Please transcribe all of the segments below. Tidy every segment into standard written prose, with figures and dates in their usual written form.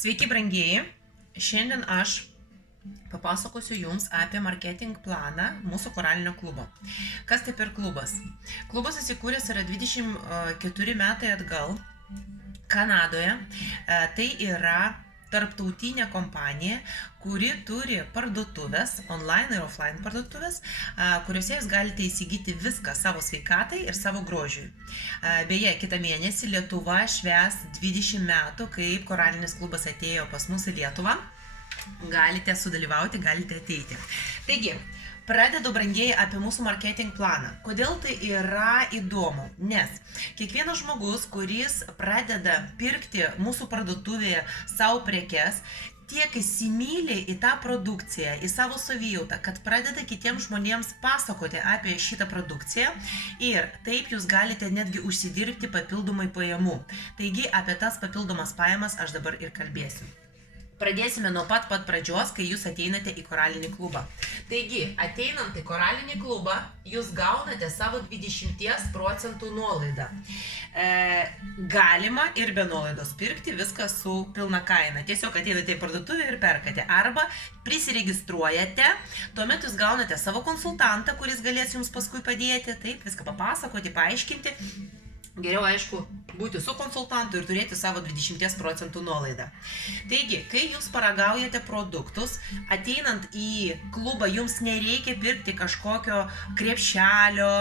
Sveiki, brangieji. Šiandien aš papasakosiu Jums apie marketing planą mūsų koralinio klubo. Kas tai per klubas? Klubas įsikūręs yra 24 metai atgal Kanadoje. Tai yra tarptautinė kompanija, kuri turi parduotuvės, online ir offline parduotuvės, kuriuose jūs galite įsigyti viską savo sveikatai ir savo grožiui. Beje, kitą mėnesį Lietuva švęs 20 metų, kaip koralinis klubas atėjo pas mus į Lietuvą. Galite sudalyvauti, galite ateiti. Taigi, pradedu, brangieji, apie mūsų marketing planą. Kodėl tai yra įdomu? Nes kiekvienas žmogus, kuris pradeda pirkti mūsų parduotuvėje savo prekes, tiek įsimylė į tą produkciją, į savo savijautą, kad pradeda kitiems žmonėms pasakoti apie šitą produkciją ir taip jūs galite netgi užsidirbti papildomai pajamų. Taigi, apie tas papildomas pajamas aš dabar ir kalbėsiu. Pradėsime nuo pat pradžios, kai jūs ateinate į koralinį klubą. Taigi, ateinant į koralinį klubą, jūs gaunate savo 20% nuolaidą. Galima ir be nuolaidos pirkti viską su pilna kaina. Tiesiog ateinate į parduotuvę ir perkate. Arba prisiregistruojate, tuomet jūs gaunate savo konsultantą, kuris galės jums paskui padėti, taip, viską papasakoti, paaiškinti. Geriau, aišku, būti su konsultantu ir turėti savo 20% nuolaidą. Taigi, kai jūs paragaujate produktus, ateinant į klubą, jums nereikia pirkti kažkokio krepšelio,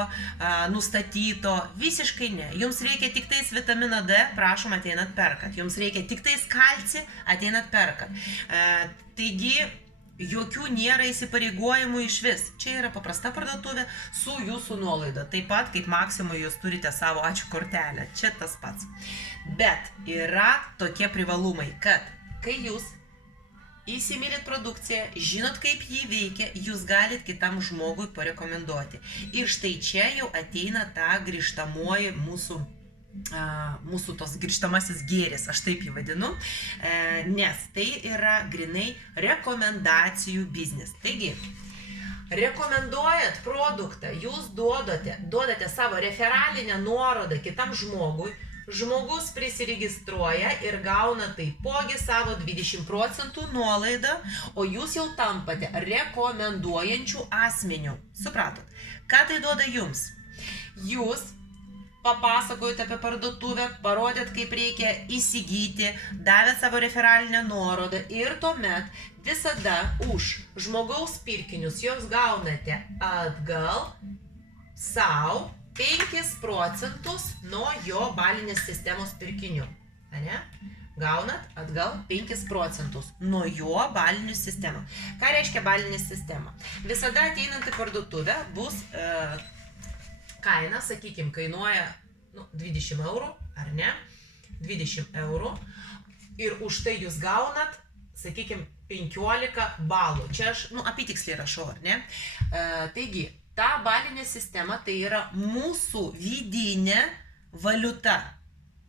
nustatyto, visiškai ne. Jums reikia tik tais vitaminą D, prašom, ateinat perkat. Jums reikia tik tais kalcį, ateinat perkat. Taigi, jokių nėra įsipareigojimų iš vis. Čia yra paprasta parduotuvė su jūsų nuolaida. Taip pat kaip maksimui jūs turite savo ačiū kortelę. Čia tas pats. Bet yra tokie privalumai, kad kai jūs įsimylit produkciją, žinot kaip jį veikia, jūs galit kitam žmogui parekomenduoti. Ir štai čia jau ateina ta grįžtamoji mūsų tos grįžtamasis gėris, aš taip jį vadinu, nes tai yra grinai rekomendacijų biznis. Taigi, rekomenduojat produktą, jūs duodate savo referalinę nuorodą kitam žmogui, žmogus prisiregistruoja ir gauna taipogi savo 20% nuolaidą, o jūs jau tampate rekomenduojančių asmenių. Supratot? Ką tai duoda jums? Jūs papasakojot apie parduotuvę, parodėt, kaip reikia įsigyti, davėt savo referalinę nuorodą ir tuomet visada už žmogaus pirkinius jūs gaunate atgal savo 5% nuo jo balinės sistemos pirkinių. Gaunat atgal 5% nuo jo balinių sistemų. Ką reiškia balinė sistema? Visada ateinant į parduotuvę bus kaina, sakykime, kainuoja 20 eurų, ar ne? 20 eurų. Ir už tai jūs gaunat, sakykime, 15 balų. Čia aš, apytiksliai rašau, ar ne? Taigi, ta balinė sistema tai yra mūsų vidinė valiuta.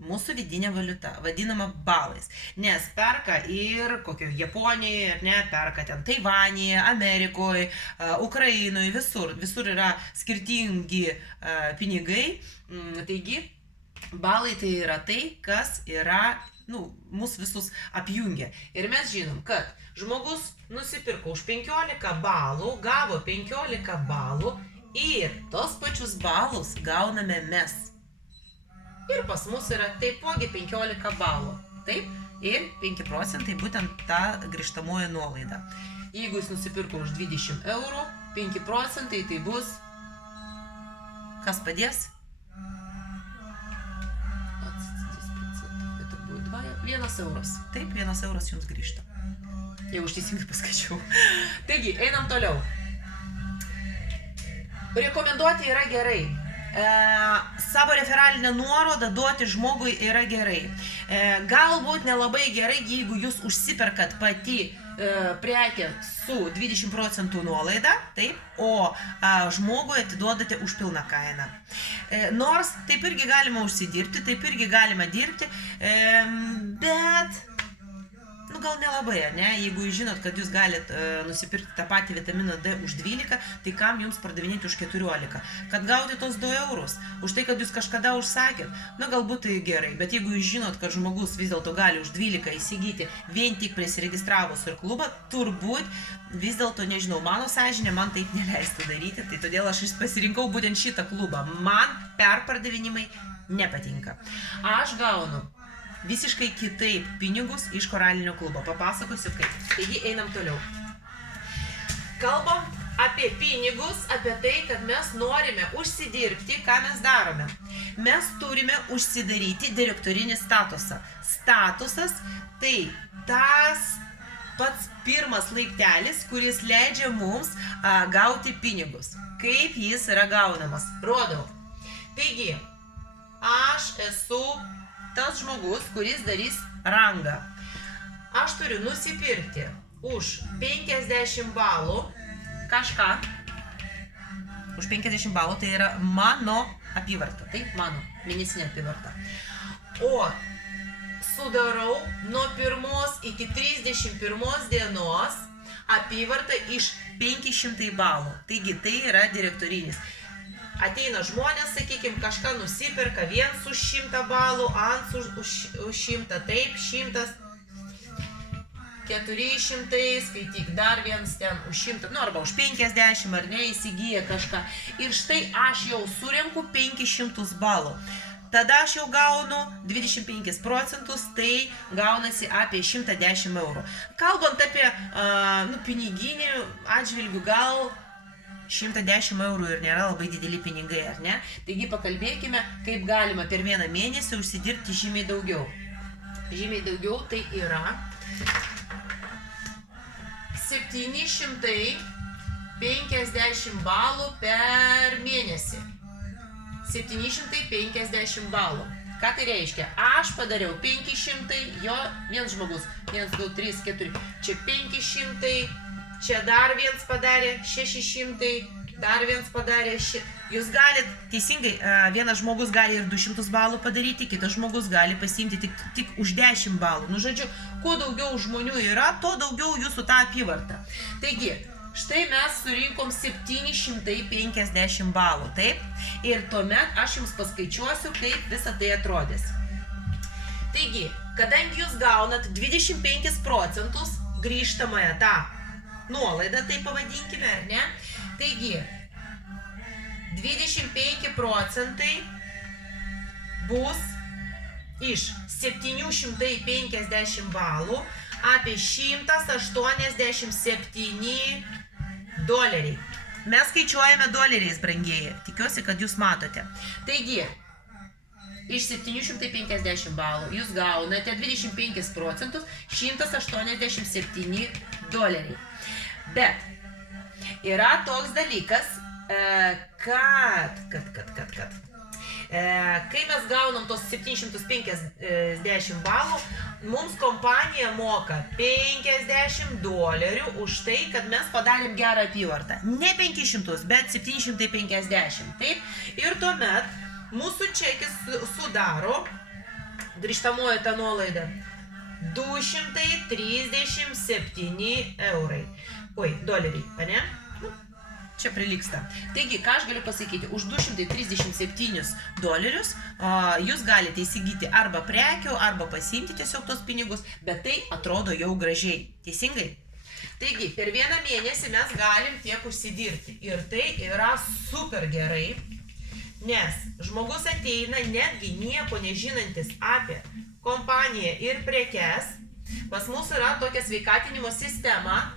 Mūsų vidinė valiuta, vadinama balais. Nes perka ir kokio Japonijoje, ar ne, perka ten Taivanėje, Amerikoje, Ukrainoje, visur. Visur yra skirtingi pinigai. Taigi, balai tai yra tai, kas yra, mūsų visus apjungia. Ir mes žinom, kad žmogus nusipirko už 15 balų, gavo 15 balų ir tos pačius balus gauname mes. Ir pas mus yra taipogi 15 balų. Taip, ir 5% būtent ta grįžtamoji nuolaida. Jeigu jis nusipirko už 20 eurų, 5% tai bus, kas padės? 1 euras. Taip, 1 euras jums grįžta. Jau aš teisingai paskaičiau. Taigi, einam toliau. Rekomenduoti yra gerai. Savo referalinę nuorodą duoti žmogui yra gerai. Galbūt nelabai gerai, jeigu jūs užsiperkat pati prekę su 20% nuolaida, taip, o žmogui atiduodate už pilną kainą. Nors taip irgi galima užsidirbti, taip irgi galima dirbti, bet gal nelabai, ne? Jeigu jūs žinot, kad jūs galit nusipirkti tą patį vitaminą D už 12, tai kam jums pardavinėti už 14? Kad gauti tos 2 eurus, už tai, kad jūs kažkada užsakėt, na galbūt tai gerai, bet jeigu jūs žinot, kad žmogus vis dėlto gali už 12 įsigyti vien tik prisiregistravus ir klubą, turbūt vis dėlto, nežinau, mano sąžinė man taip neleistų daryti, tai todėl aš pasirinkau būtent šitą klubą. Man perpardavinimai nepatinka. Aš gaunu visiškai kitaip pinigus iš koralinio klubo. Papasakosiu kaip. Taigi einam toliau. Kalbam apie pinigus, apie tai, kad mes norime užsidirbti, ką mes darome. Mes turime užsidaryti direktorinį statusą. Statusas tai tas pats pirmas laiptelis, kuris leidžia mums gauti pinigus. Kaip jis yra gaunamas? Rodau. Taigi, aš esu tas žmogus, kuris darys rangą. Aš turiu nusipirkti už 50 balų kažką. Už 50 balų tai yra mano apyvarta. Taip, mano mėnesinė apyvarta. O sudarau nuo 1 iki 31 dienos apyvartą iš 500 balų. Taigi tai yra direktorinis. Ateina žmonės, sakykime, kažką nusipirka, viens už 100 balų, už 100, taip, 100, 400, skaityk, dar viens ten už 100, nu arba už 50, ar ne, įsigyja kažką. Ir štai aš jau surenku 500 balų. Tada aš jau gaunu 25%, tai gaunasi apie 110 eurų. Kalbant apie piniginį atžvilgių, gal 110 eurų ir nėra labai dideli pinigai, ar ne? Taigi pakalbėkime, kaip galima per vieną mėnesį užsidirbti žymiai daugiau. Žymiai daugiau tai yra 750 balų per mėnesį. 750 balų. Ką tai reiškia? Aš padariau 500, jo viens žmogus, 1, 2, 3, 4, čia 500, čia dar viens padarė 600, dar viens padarė Jūs galit, teisingai, vienas žmogus gali ir 200 balų padaryti, kitas žmogus gali pasiimti tik už 10 balų. Nu, žodžiu, kuo daugiau žmonių yra, to daugiau jūsų tą apyvartą. Taigi, štai mes surinkom 750 balų, taip? Ir tuomet aš jums paskaičiuosiu, kaip visa tai atrodys. Taigi, kadangi jūs gaunat 25% grįžtamąją tą nuolaidą, tai pavadinkime, ar ne? Taigi, 25% bus iš 750 balų apie 187 doleriai. Mes skaičiuojame doleriais, brangieji. Tikiuosi, kad jūs matote. Taigi, iš 750 balų jūs gaunate 25%, 187 doleriai. Bet yra toks dalykas, kad kai mes gaunam tos 750 balų, mums kompanija moka 50 dolerių už tai, kad mes padarėm gerą apyvartą. Ne 500, bet 750, taip? Ir tuomet mūsų čekis sudaro, grįžtamoji ta nuolaida, 237 eurai. Oi, doleriai, ane? Čia prilygsta. Taigi, ką aš galiu pasakyti, už 237 dolerius jūs galite įsigyti arba prekių, arba pasiimti tiesiog tos pinigus, bet tai atrodo jau gražiai. Teisingai? Taigi, per vieną mėnesį mes galim tiek užsidirbti. Ir tai yra super gerai, nes žmogus ateina netgi nieko nežinantis apie kompaniją ir prekes. Pas mus yra tokia sveikatinimo sistema,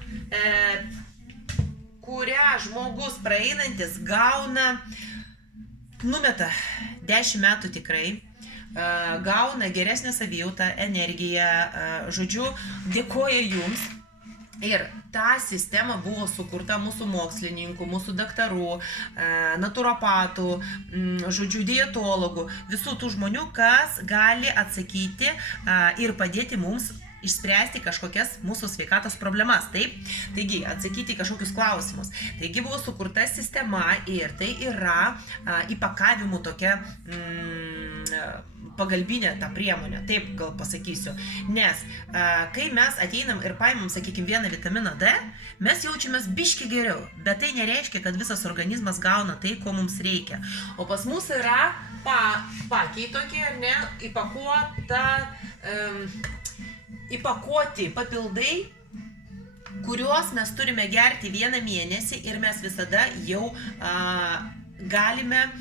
kurią žmogus praeinantis gauna, numeta 10 metų tikrai, gauna geresnę savijautą, energiją, žodžiu, dėkoja jums. Ir ta sistema buvo sukurta mūsų mokslininkų, mūsų daktarų, naturopatų, žodžiu, dietologų, visų tų žmonių, kas gali atsakyti ir padėti mums išspręsti kažkokias mūsų sveikatos problemas, taip? Taigi, atsakyti kažkokius klausimus. Taigi buvo sukurta sistema ir tai yra įpakavimų tokia pagalbinė ta priemonė, taip gal pasakysiu. Nes kai mes ateinam ir paimam, sakykime, vieną vitaminą D, mes jaučiamės biški geriau, bet tai nereiškia, kad visas organizmas gauna tai, ko mums reikia. O pas mus yra pakiai tokie, ar ne, įpakuoti papildai, kuriuos mes turime gerti vieną mėnesį ir mes visada jau galime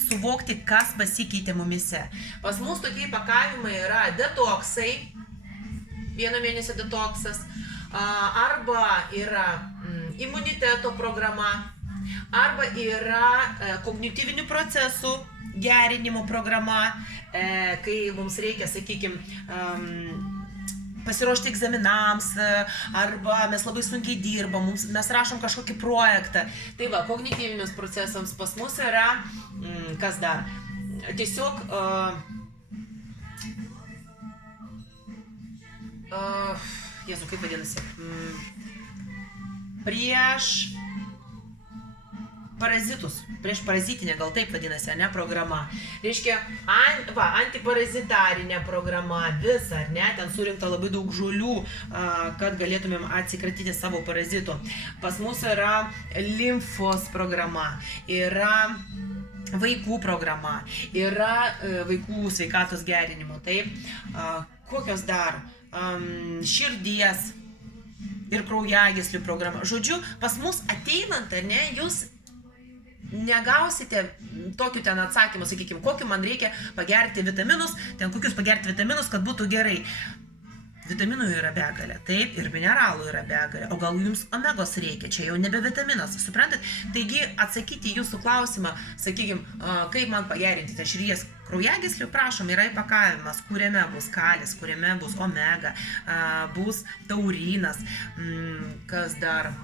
suvokti, kas pasikeitė mumise. Pas mus tokie įpakavimai yra detoksai, vieną mėnesį detoksas, arba yra imuniteto programa, arba yra kognityvinių procesų gerinimo programa, kai mums reikia, sakykime, pasiruošti egzaminams, arba mes labai sunkiai dirbam, mes rašom kažkokį projektą. Tai va, kognityvinius procesams pas mus yra, kas dar, tiesiog, Jėzu, kaip vadinasi, prieš parazitus, prieš parazitinė, gal taip vadinasi, ne, programa. Reiškia, antiparazitarinė programa, visa, ar ne, ten surinkta labai daug žolių, kad galėtumėm atsikratyti savo parazitų. Pas mus yra limfos programa, yra vaikų programa, yra vaikų sveikatos gerinimo, taip, kokios dar, širdies ir kraujagyslių programa. Žodžiu, pas mus ateinant, ar ne, jūs negausite tokių ten atsakymų, sakykime, kokiu man reikia pagerti vitaminus, ten kokius pagerti vitaminus, kad būtų gerai. Vitaminų yra begalė, taip, ir mineralų yra begalė, o gal jums omegos reikia, čia jau nebe vitaminas, suprantat? Taigi, atsakyti jūsų klausimą, sakykime, kaip man pagerinti tą širdies kraujagyslių, prašom, yra įpakavimas, kuriame bus kalis, kuriame bus omega, bus taurinas, kas dar,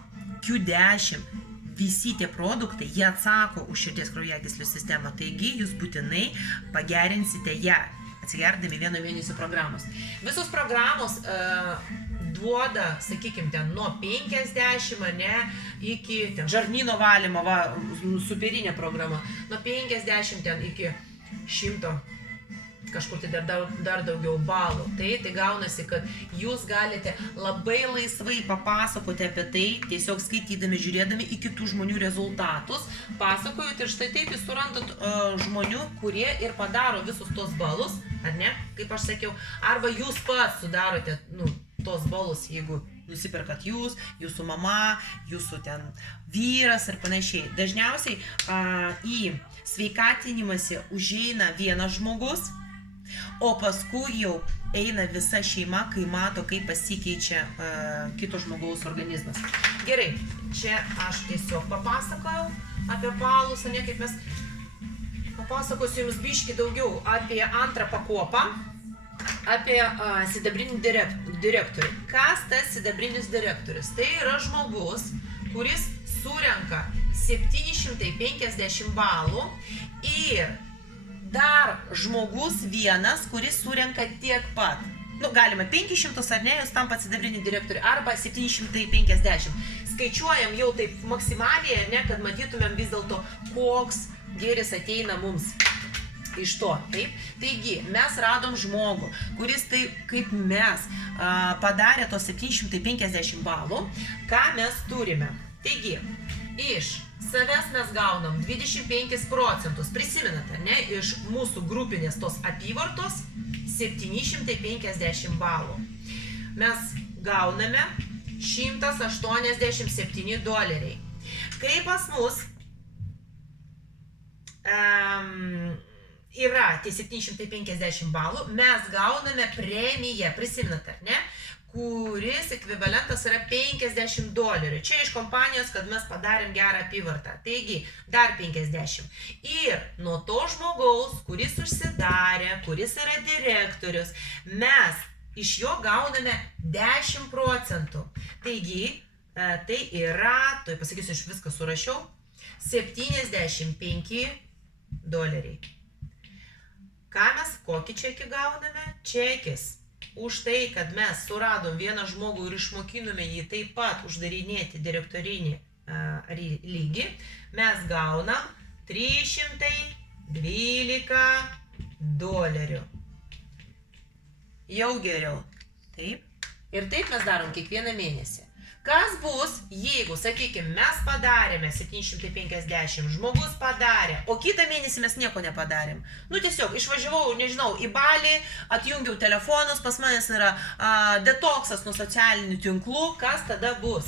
Q10, visi tie produktai, jie atsako už širdies kraujagyslių sistemą, taigi jūs būtinai pagerinsite ją, atsigerdami vieno mėnesio programos. Visos programos duoda, sakykime, ten nuo 50, ne, iki ten žarnyno valymo, superinė programa, nuo 50 ten iki 100, kažkur tai dar daugiau balų. Tai gaunasi, kad jūs galite labai laisvai papasakoti apie tai, tiesiog skaitydami, žiūrėdami į kitų žmonių rezultatus, pasakojot ir štai taip jūs surandat žmonių, kurie ir padaro visus tos balus, ar ne, kaip aš sakiau, arba jūs pats sudarote, tos balus, jeigu nusiperkat jūs, jūsų mama, jūsų ten vyras ir panašiai. Dažniausiai į sveikatinimąsi užeina vienas žmogus, o paskui jau eina visa šeima, kai mato, kaip pasikeičia kito žmogaus organizmas. Gerai, čia aš tiesiog papasakojau apie palus, ne, kaip mes papasakosiu jums biškį daugiau apie antrą pakopą, apie sidabrinį direktorių. Kas tas sidabrinis direktorius? Tai yra žmogus, kuris surenka 750 balų ir dar žmogus vienas, kuris surenka tiek pat. Galima 500, ar ne, jūs tampat sidabrinį direktorių, arba 750. Skaičiuojam jau taip maksimaliai, ne, kad matytumėm vis dėlto, koks gėris ateina mums iš to. Taip? Taigi, mes radom žmogų, kuris taip kaip mes padarė tos 750 balų. Ką mes turime? Taigi, iš savęs mes gaunam 25%, prisimenate, ne, iš mūsų grupinės tos apyvartos 750 balų. Mes gauname $187. Kai pas mus yra tie 750 balų, mes gauname premiją, prisimenate, ne, kuris ekvivalentas yra $50. Čia iš kompanijos, kad mes padarėm gerą apyvartą. Taigi, dar 50. Ir nuo to žmogaus, kuris užsidarė, kuris yra direktorius, mes iš jo gauname 10%. Taigi, tai yra, tai pasakysiu, aš viską surašiau, $75. Ką mes, kokį čekį gauname? Čekis už tai, kad mes suradom vieną žmogų ir išmokinome jį taip pat uždarinėti direktorinį lygį, mes gaunam $312. dolerių. Jau geriau. Taip. Ir taip mes darom kiekvieną mėnesį. Kas bus, jeigu, sakykime, mes padarėme 750, žmogus padarė, o kitą mėnesį mes nieko nepadarėm. Nu tiesiog išvažiavau, nežinau, į Balį, atjungiau telefonus, pas manęs yra detoksas nuo socialinių tinklų, kas tada bus?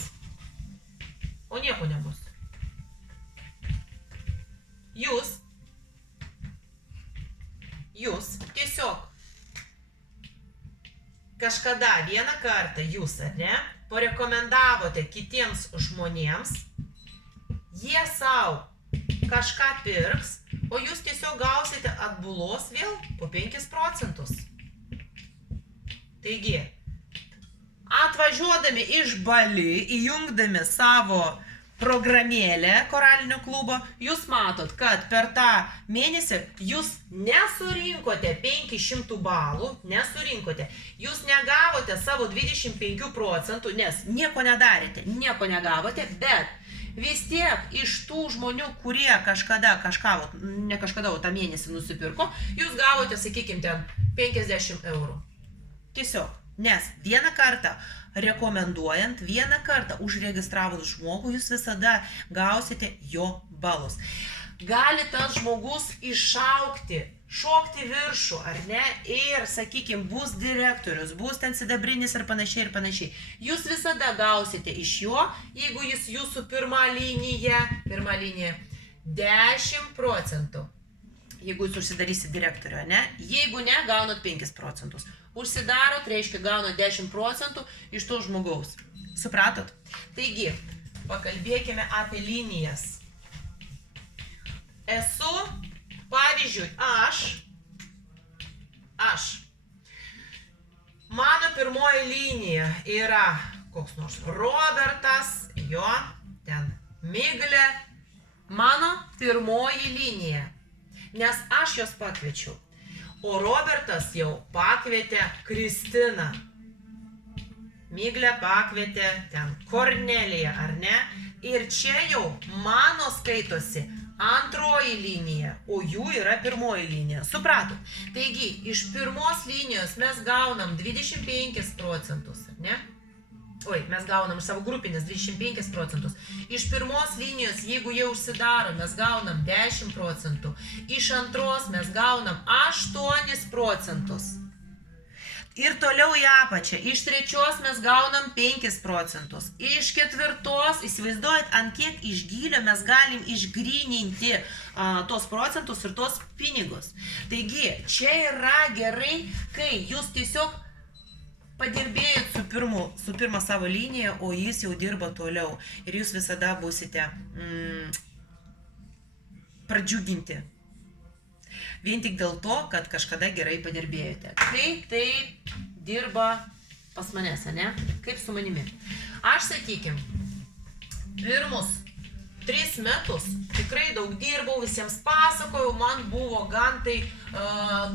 O nieko nebus. Jūs tiesiog kažkada vieną kartą jūs, ar ne, parekomendavote kitiems žmonėms, jie savo kažką pirks, o jūs tiesiog gausite atbulos vėl po 5%. Taigi, atvažiuodami iš Bali, įjungdami savo programėlę Koralinio klubo, jūs matot, kad per tą mėnesį jūs nesurinkote 500 balų, jūs negavote savo 25%, nes nieko nedarėte, nieko negavote, bet vis tiek iš tų žmonių, kurie kažkada ne kažkada, o tą mėnesį nusipirko, jūs gavote, sakykime, ten 50 eurų. Tiesiog, nes vieną kartą rekomenduojant, vieną kartą užregistravus žmogų, jūs visada gausite jo balus. Gali tas žmogus išaukti, šokti viršų, ar ne, ir, sakykime, bus direktorius, bus ten sidabrinis ir panašiai. Jūs visada gausite iš jo, jeigu jis jūsų pirma linija 10%. Jeigu jūs užsidarysit direktorių, ne? Jeigu ne, gaunat 5%. Užsidarot, reiškia, gaunat 10% iš to žmogaus. Supratot? Taigi, pakalbėkime apie linijas. Esu, pavyzdžiui, mano pirmoji linija yra koks nors Robertas, jo, ten Miglė, mano pirmoji linija. Nes aš jos pakviečiau, o Robertas jau pakvietė Kristiną. Miglė pakvietė ten Korneliją, ar ne? Ir čia jau mano skaitosi antroji linija, o jų yra pirmoji linija. Supratot? Taigi, iš pirmos linijos mes gaunam 25%, ar ne? Mes gaunam savo grupinės 25%. Iš pirmos linijos, jeigu jie užsidaro, mes gaunam 10%. Iš antros mes gaunam 8%. Ir toliau į apačią. Iš trečios mes gaunam 5%. Iš ketvirtos, įsivaizduojat, ant kiek iš gylio mes galim išgryninti tos procentus ir tos pinigus. Taigi, čia yra gerai, kai jūs tiesiog padirbėjot su pirma savo linija, o jis jau dirba toliau. Ir jūs visada būsite pradžiuginti. Vien tik dėl to, kad kažkada gerai padirbėjote. Kaip tai dirba pas manęs, ne? Kaip su manimi? Aš, sakykim, pirmus 3 metus tikrai daug dirbau, visiems pasakojau, man buvo gan tai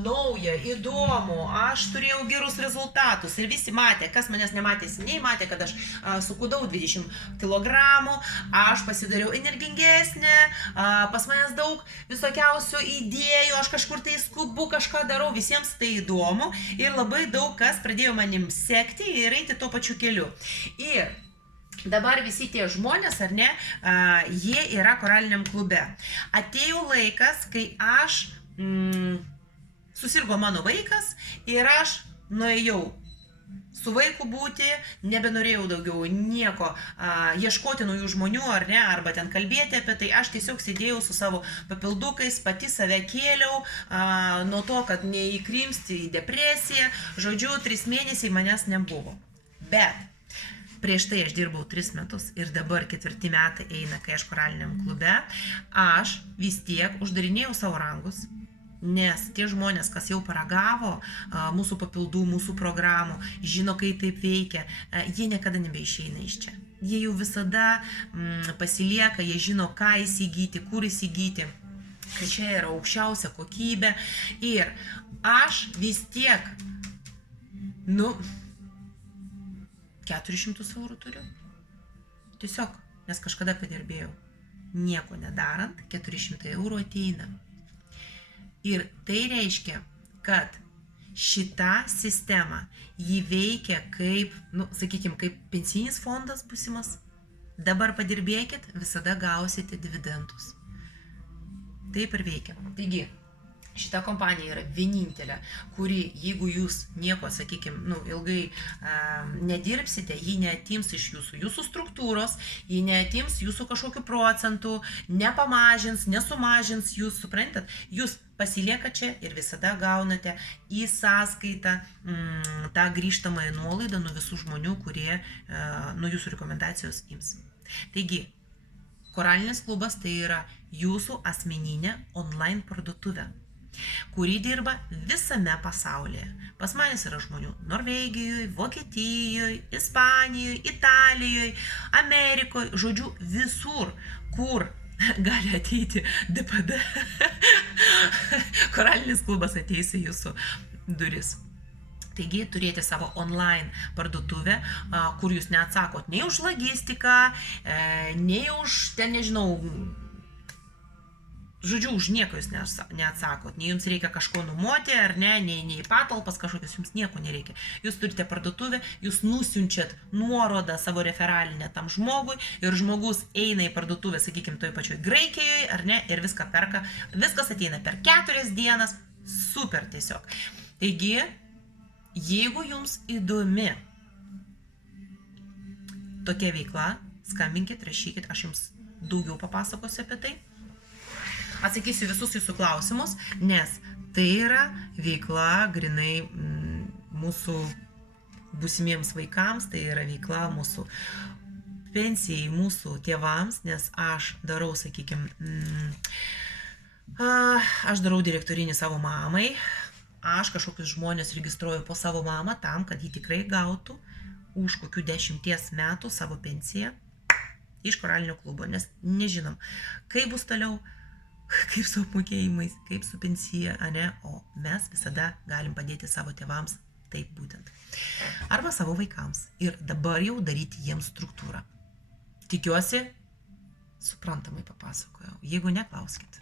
nauja, įdomu, aš turėjau gerus rezultatus ir visi matė, kas manęs nematė seniai, matė, kad aš sukūdau 20 kg, aš pasidariau energingesnė, pas manęs daug visokiausių idėjų, aš kažkur tai skubu, kažką darau, visiems tai įdomu ir labai daug kas pradėjo manim sekti ir eiti tuo pačiu keliu. Ir dabar visi tie žmonės, ar ne, jie yra Koraliniam klube. Atėjo laikas, kai susirgo mano vaikas ir aš nuėjau su vaiku būti, nebenorėjau daugiau nieko ieškoti naujų žmonių, ar ne, arba ten kalbėti apie tai. Aš tiesiog sėdėjau su savo papildukais, pati save kėliau, nuo to, kad neįkrimsti į depresiją. Žodžiu, 3 mėnesiai manęs nebuvo. Bet prieš tai aš dirbau 3 metus ir dabar 4 metai eina, kai aš Koraliniam klube, aš vis tiek uždarinėjau savo rangus, nes tie žmonės, kas jau paragavo mūsų papildų, mūsų programų, žino, kaip taip veikia, jie niekada nebeišeina iš čia. Jie jau visada pasilieka, jie žino, ką įsigyti, kur įsigyti, kad čia yra aukščiausia kokybė ir aš vis tiek, 400 eurų turiu. Tiesiog, nes kažkada padirbėjau. Nieko nedarant, 400 eurų ateina. Ir tai reiškia, kad šita sistema, jį veikia kaip, sakykime, kaip pensinis fondas būsimas. Dabar padirbėkit, visada gausite dividendus. Taip ir veikia. Taigi, šita kompanija yra vienintelė, kuri, jeigu jūs nieko, sakykime, ilgai nedirbsite, ji neatims iš jūsų struktūros, ji neatims jūsų kažkokių procentų, nepamažins, nesumažins, jūs suprantat, jūs pasilieka čia ir visada gaunate į sąskaitą tą grįžtamąją nuolaidą nuo visų žmonių, kurie nuo jūsų rekomendacijos ims. Taigi, Koralinis klubas tai yra jūsų asmeninė online parduotuvė, kuri dirba visame pasaulyje. Pas manęs yra žmonių Norvegijoje, Vokietijoje, Ispanijoje, Italijoje, Amerikoje, žodžiu, visur, kur gali ateiti DPD. Koralinis klubas ateis į jūsų duris. Taigi, turėti savo online parduotuvę, kur jūs neatsakot nei už logistiką, nei už, nežinau, žodžiu, už nieko jūs neatsakot. Nei jums reikia kažko numoti, ar ne, nei patalpas kažkokios, jums nieko nereikia. Jūs turite parduotuvę, jūs nusiunčiat nuorodą savo referalinę tam žmogui ir žmogus eina į parduotuvę, sakykime, toj pačioj Graikijoje, ar ne, ir viską perka. Viskas ateina per 4 dienas. Super tiesiog. Taigi, jeigu jums įdomi tokia veikla, skambinkit, rašykit, aš jums daugiau papasakosiu apie tai. Atsakysiu visus jūsų klausimus, nes tai yra veikla grinai mūsų būsimiems vaikams, tai yra veikla mūsų pensijai, mūsų tėvams, nes aš darau, sakykime, aš darau direktorinį savo mamai, aš kažkokius žmonės registruoju po savo mamą tam, kad jį tikrai gautų už kokių 10 metų savo pensiją iš Koralinio klubo, nes nežinom, kaip bus toliau, kaip su apmokėjimais, kaip su pensija, o mes visada galim padėti savo tėvams taip būtent. Arba savo vaikams ir dabar jau daryti jiems struktūrą. Tikiuosi, suprantamai papasakojau. Jeigu ne, klauskit.